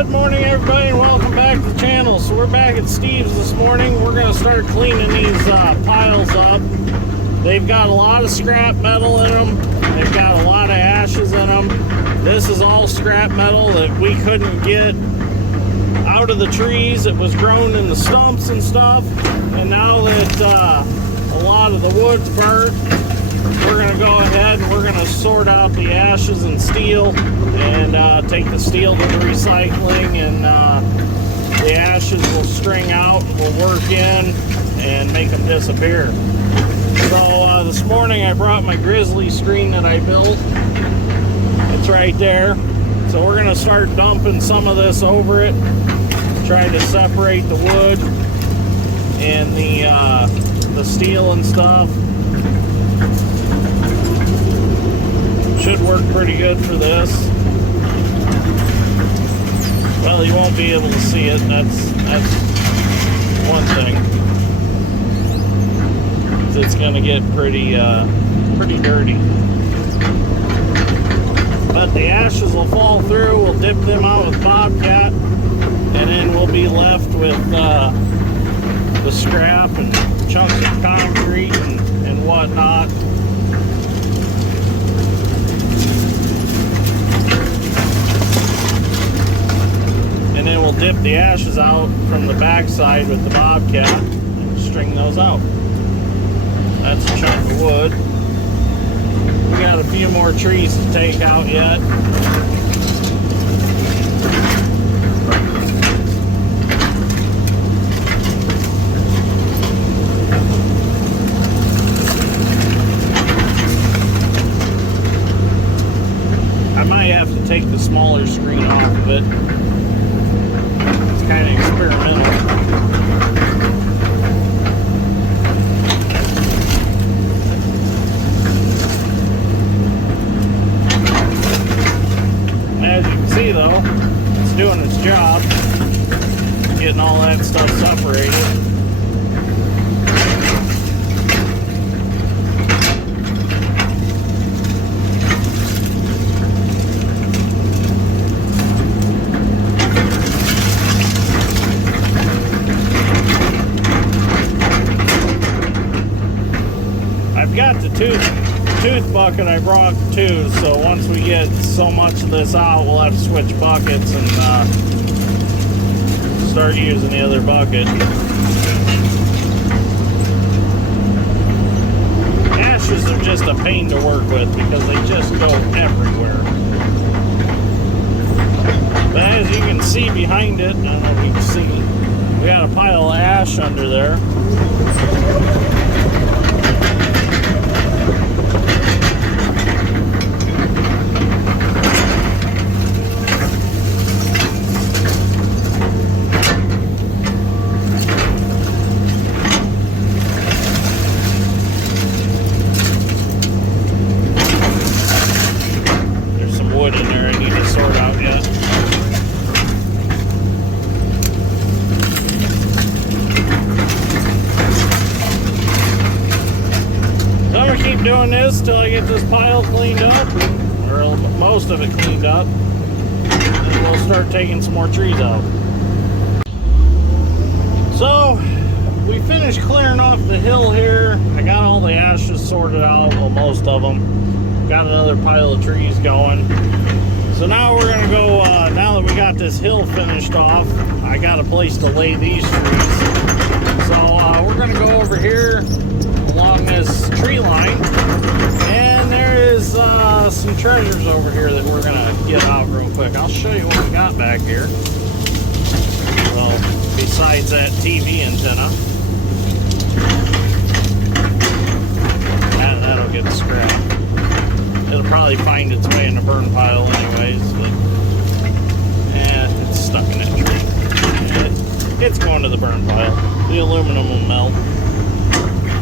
Good morning, everybody, and welcome back to the channel. So we're back at Steve's this morning. We're going to start cleaning these piles up. They've got a lot of scrap metal in them. They've got a lot of ashes in them. This is all scrap metal that we couldn't get out of the trees. It was grown in the stumps and stuff. And now that a lot of the wood's burnt, we're going to go ahead and we're going to sort out the ashes and steel and take the steel to the recycling, and the ashes will string out and we'll work in and make them disappear. So this morning I brought my grizzly screen that I built. It's right there. So we're going to start dumping some of this over it, trying to separate the wood and the steel and stuff. Should work pretty good for this. Well, you won't be able to see it. That's one thing. It's going to get pretty dirty. But the ashes will fall through. We'll dip them out with Bobcat, and then we'll be left with the scrap and chunks of concrete and whatnot. And then we'll dip the ashes out from the backside with the Bobcat and string those out. That's a chunk of wood. We got a few more trees to take out yet. I might have to take the smaller screen off of it. Kind of experimental. As you can see though, it's doing its job, getting all that stuff separated. I've got the tooth bucket I brought too, so once we get so much of this out, we'll have to switch buckets and start using the other bucket. Ashes are just a pain to work with because they just go everywhere. But as you can see behind it, I don't know if you can see, we got a pile of ash under there. Doing this till I get this pile cleaned up, or most of it cleaned up, and we'll start taking some more trees out. So we finished clearing off the hill here. I got all the ashes sorted out, well, most of them. Got another pile of trees going. So now we're gonna go, now that we got this hill finished off, I got a place to lay these trees. So we're gonna go over here along this tree line, and there is some treasures over here that we're gonna get out real quick. I'll show you what we got back here. Well, besides that TV antenna, that'll get scrapped. It'll probably find its way in the burn pile anyways, but it's stuck in that tree. It's going to the burn pile. The aluminum will melt.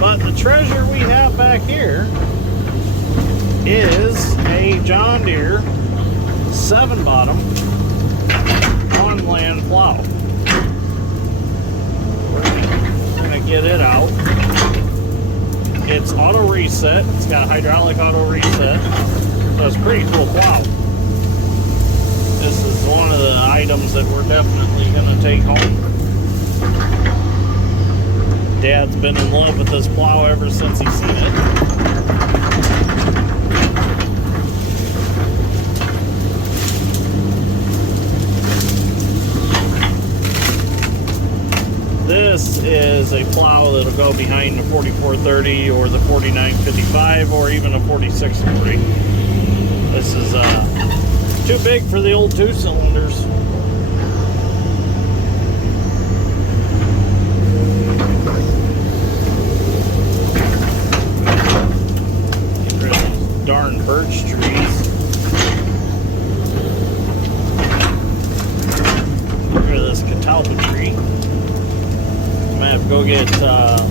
But the treasure we have back here is a John Deere 7-bottom on-land plow. We're going to get it out. It's auto reset. It's got hydraulic auto reset. So it's a pretty cool plow. This is one of the items that we're definitely going to take home. Dad's been in love with this plow ever since he's seen it. This is a plow that'll go behind the 4430 or the 4955 or even a 4640. This is too big for the old 2 cylinders. Get rid of these darn birch trees. Get rid of this catalpa tree. I'm gonna have to go get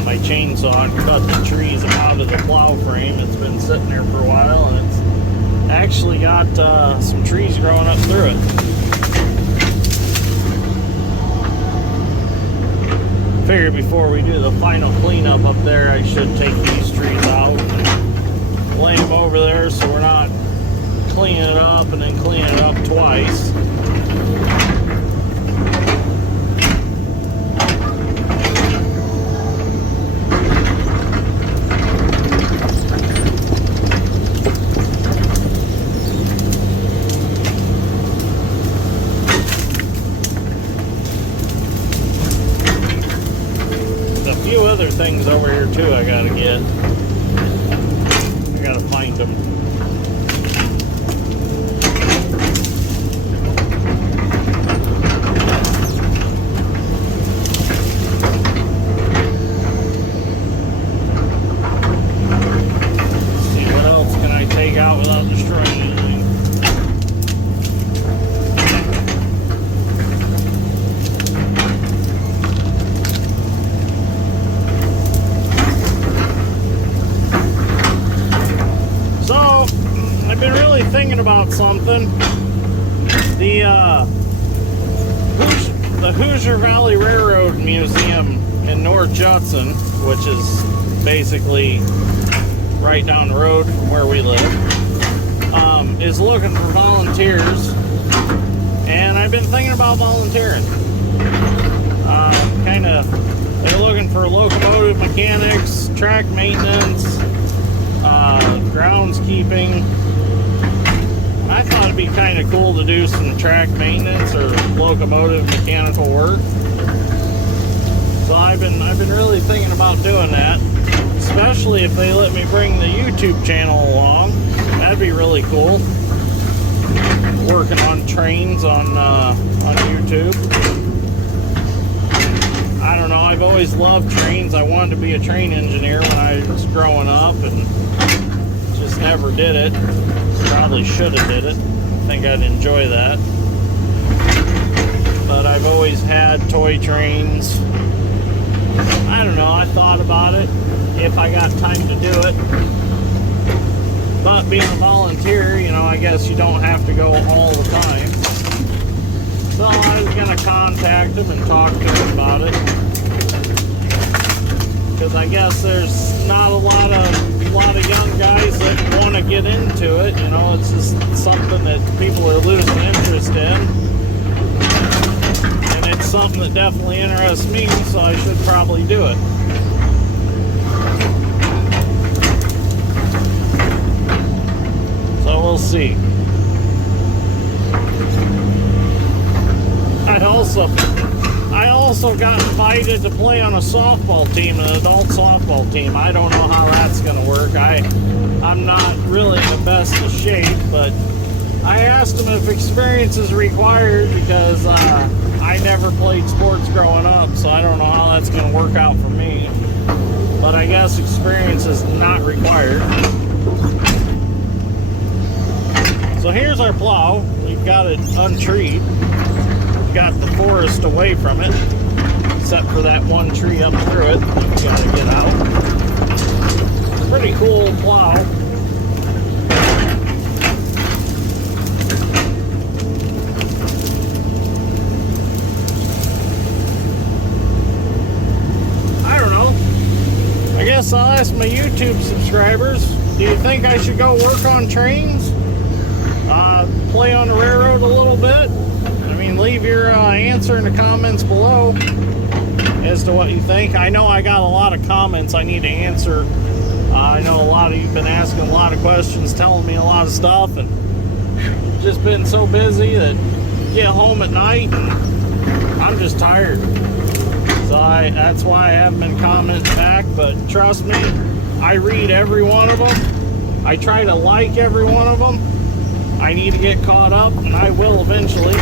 my chainsaw and cut the trees out of the plow frame. It's been sitting there for a while, and it's actually got some trees growing up through it. Figured before we do the final cleanup up there, I should take these trees out and lay them over there so we're not cleaning it up and then cleaning it up twice. Other things over here too I gotta get. I gotta find them. Let's see, what else can I take out without destroying anything? I've been really thinking about something. The Hoosier Valley Railroad Museum in North Judson, which is basically right down the road from where we live, is looking for volunteers, and I've been thinking about volunteering. They're looking for locomotive mechanics, track maintenance, groundskeeping. I thought it'd be kind of cool to do some track maintenance or locomotive mechanical work. So I've been really thinking about doing that, especially if they let me bring the YouTube channel along. That'd be really cool. Working on trains on YouTube. I don't know. I've always loved trains. I wanted to be a train engineer when I was growing up, and just never did it. Probably should have did it. I think I'd enjoy that. But I've always had toy trains. I don't know, I thought about it if I got time to do it. But being a volunteer, you know, I guess you don't have to go all the time. So I was going to contact them and talk to them about it. Because I guess there's not a lot of young guys that want to get into it. You know, it's just something that people are losing interest in, and it's something that definitely interests me, so I should probably do it. So we'll see. I also got invited to play on a softball team, an adult softball team. I don't know how that's going to work. I'm not really in the best of shape, but I asked them if experience is required because I never played sports growing up, so I don't know how that's going to work out for me. But I guess experience is not required. So here's our plow. We've got it untreed. We've got the forest away from it, except for that one tree up through it. We've got to get out. Pretty cool plow. I don't know. I guess I'll ask my YouTube subscribers, do you think I should go work on trains? Play on the railroad a little bit? I mean, leave your answer in the comments below as to what you think. I know I got a lot of comments I need to answer. I know a lot of you have been asking a lot of questions, telling me a lot of stuff, and just been so busy that get home at night and I'm just tired. So that's why I haven't been commenting back, but trust me, I read every one of them. I try to like every one of them. I need to get caught up, and I will eventually.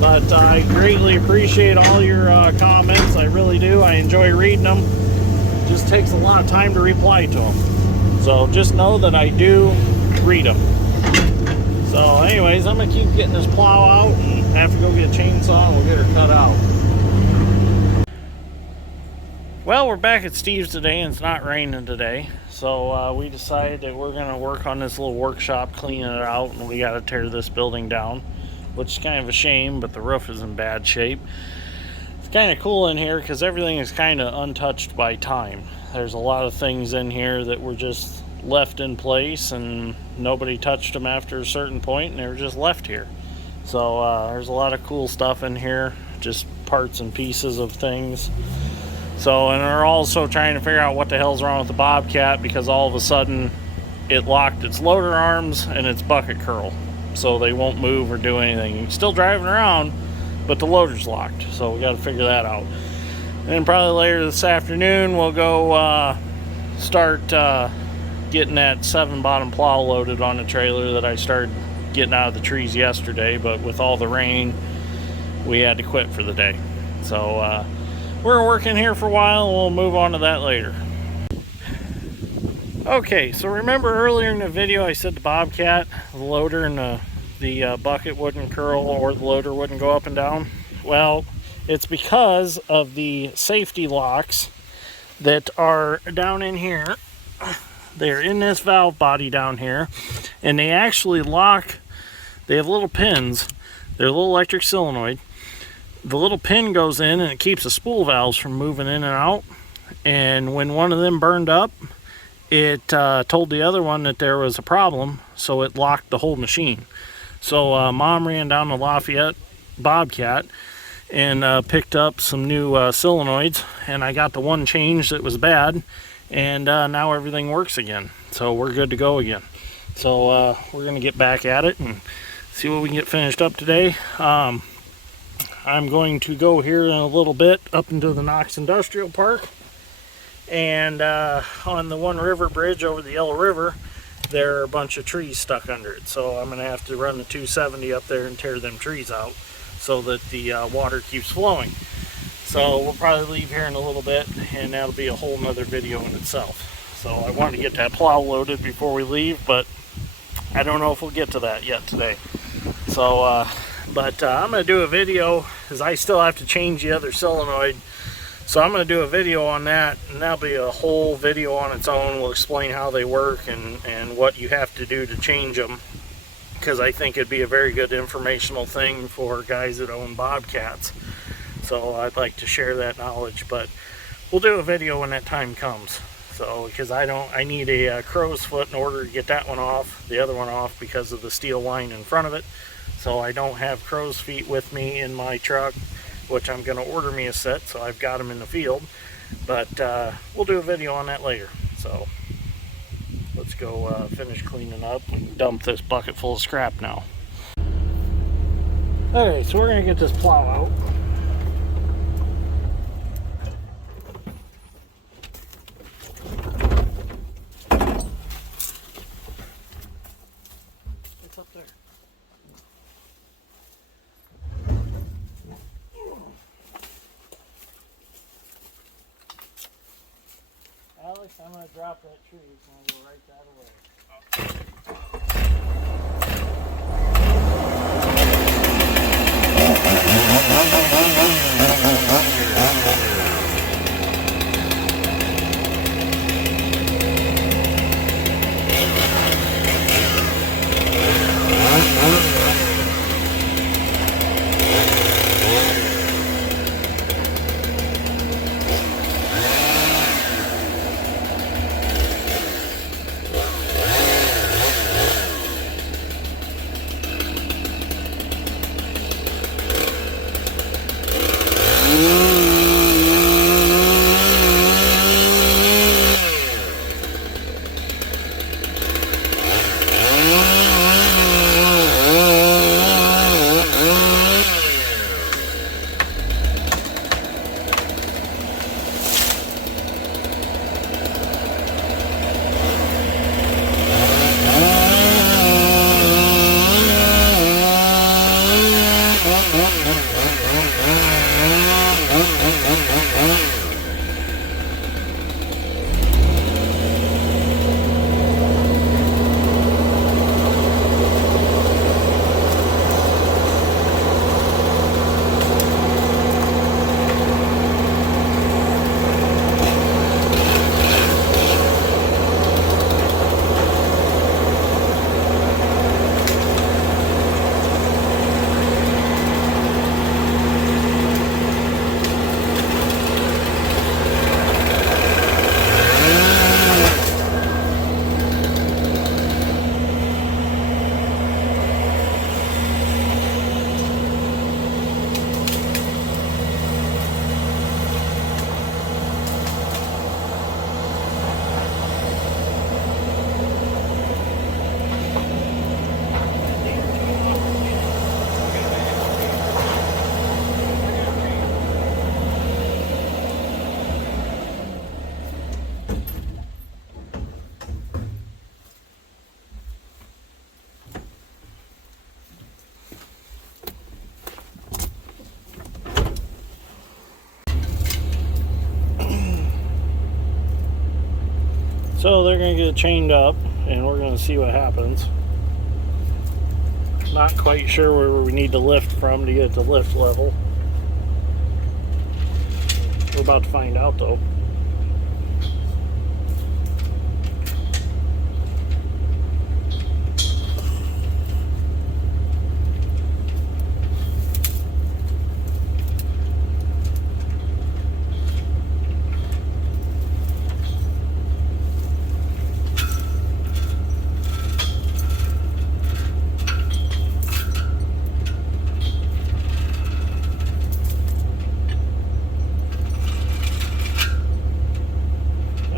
But I greatly appreciate all your comments. I really do. I enjoy reading them. It just takes a lot of time to reply to them. So just know that I do read them. So anyways, I'm going to keep getting this plow out and have to go get a chainsaw and we'll get her cut out. Well, we're back at Steve's today and it's not raining today. So we decided that we're going to work on this little workshop, cleaning it out, and we got to tear this building down, which is kind of a shame, but the roof is in bad shape. It's kind of cool in here because everything is kind of untouched by time. There's a lot of things in here that were just left in place and nobody touched them after a certain point and they were just left here. So there's a lot of cool stuff in here, just parts and pieces of things. So, and we're also trying to figure out what the hell's wrong with the Bobcat, because all of a sudden it locked its loader arms and its bucket curl. So they won't move or do anything. You're still driving around, but the loader's locked. So we got to figure that out. And then probably later this afternoon we'll go start getting that 7-bottom plow loaded on the trailer that I started getting out of the trees yesterday. But with all the rain, we had to quit for the day. So we're going to work in here for a while and we'll move on to that later. Okay, so remember earlier in the video I said the Bobcat, the loader and the bucket wouldn't curl or the loader wouldn't go up and down? Well, it's because of the safety locks that are down in here. They're in this valve body down here, and they actually lock. They have little pins. They're a little electric solenoid. The little pin goes in and it keeps the spool valves from moving in and out. And when one of them burned up, it told the other one that there was a problem, so it locked the whole machine. So Mom ran down to Lafayette Bobcat and picked up some new solenoids, and I got the one change that was bad, and now everything works again. So we're good to go again. So we're going to get back at it and see what we can get finished up today. I'm going to go here in a little bit up into the Knox Industrial Park, and on the One River Bridge over the Yellow River there are a bunch of trees stuck under it, so I'm going to have to run the 270 up there and tear them trees out so that the water keeps flowing. So we'll probably leave here in a little bit and that'll be a whole nother video in itself. So I wanted to get that plow loaded before we leave, but I don't know if we'll get to that yet today. So but I'm going to do a video because I still have to change the other solenoid. So I'm going to do a video on that, and that'll be a whole video on its own. We'll explain how they work and what you have to do to change them, because I think it'd be a very good informational thing for guys that own Bobcats. So I'd like to share that knowledge, but we'll do a video when that time comes. So because I need a crow's foot in order to get that one off, the other one off, because of the steel line in front of it. So I don't have crow's feet with me in my truck, which I'm going to order me a set, so I've got them in the field. But we'll do a video on that later. So let's go finish cleaning up and dump this bucket full of scrap now. Okay, so we're going to get this plow out. It's up there. Alex, I'm going to drop that tree, so I'm going to write that away. So they're going to get chained up, and we're going to see what happens. Not quite sure where we need to lift from to get to lift level. We're about to find out though.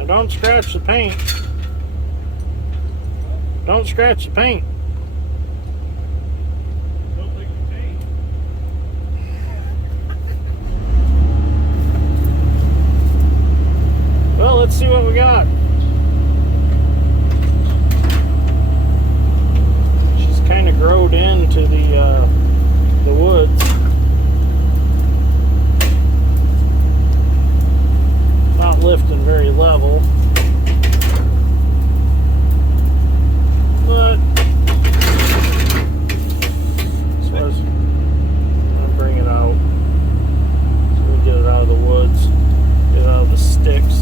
Don't scratch the paint. Don't scratch the paint. Don't lick the paint. Well, let's see what we got. She's kind of growed into the woods. Not lifting very level, but so I'm gonna bring it out. So we get it out of the woods, get it out of the sticks.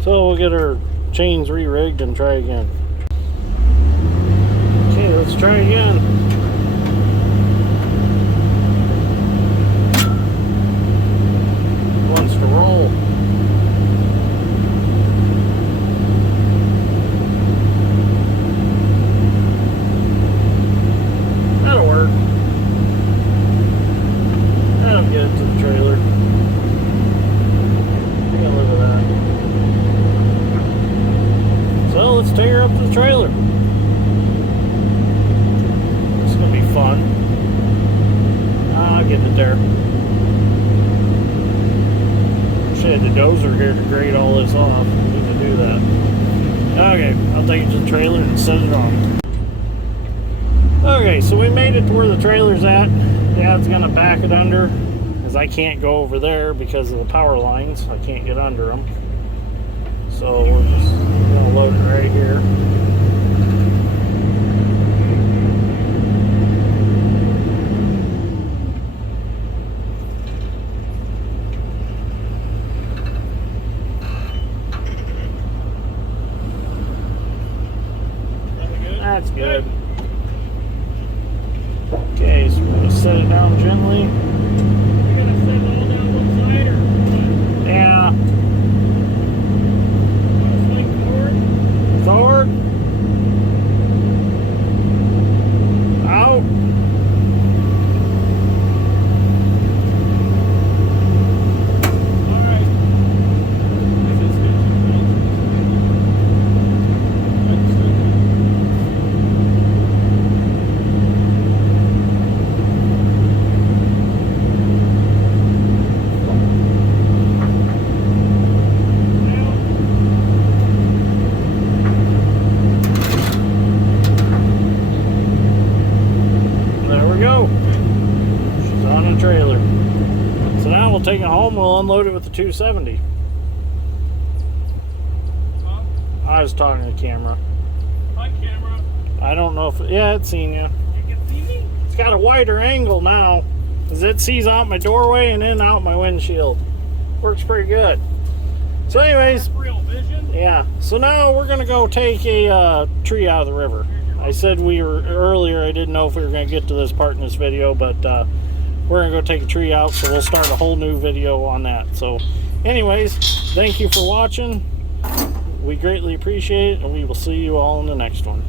So we'll get our chains re-rigged and try again. Okay, let's try again. Wants to roll. That'll work. That'll get it to the trailer. I can live with that. So let's take her up to the trailer. It's gonna be fun. I'll get it there. Shit, the dozer here to grate all this off. We need to do that. Okay, I'll take it to the trailer and set it on. Okay, so we made it to where the trailer's at. Dad's gonna back it under, because I can't go over there because of the power lines. I can't get under them. So we're just gonna load it right here. That's good. Okay, so we're going to set it down gently. You're going to set it all down one side or what? Yeah. Swing forward? Forward. Out. Alright. This is good. Trailer. So now we'll take it home, we'll unload it with the 270. Huh? I was talking to the camera. Hi, camera. I don't know if, yeah, it's seen you. You can see me? It's got a wider angle now, because it sees out my doorway and then out my windshield. Works pretty good. So anyways, Real vision. yeah, so now we're going to go take a tree out of the river. I said we were earlier, I didn't know if we were going to get to this part in this video, but we're going to go take a tree out, so we'll start a whole new video on that. So anyways, thank you for watching. We greatly appreciate it, and we will see you all in the next one.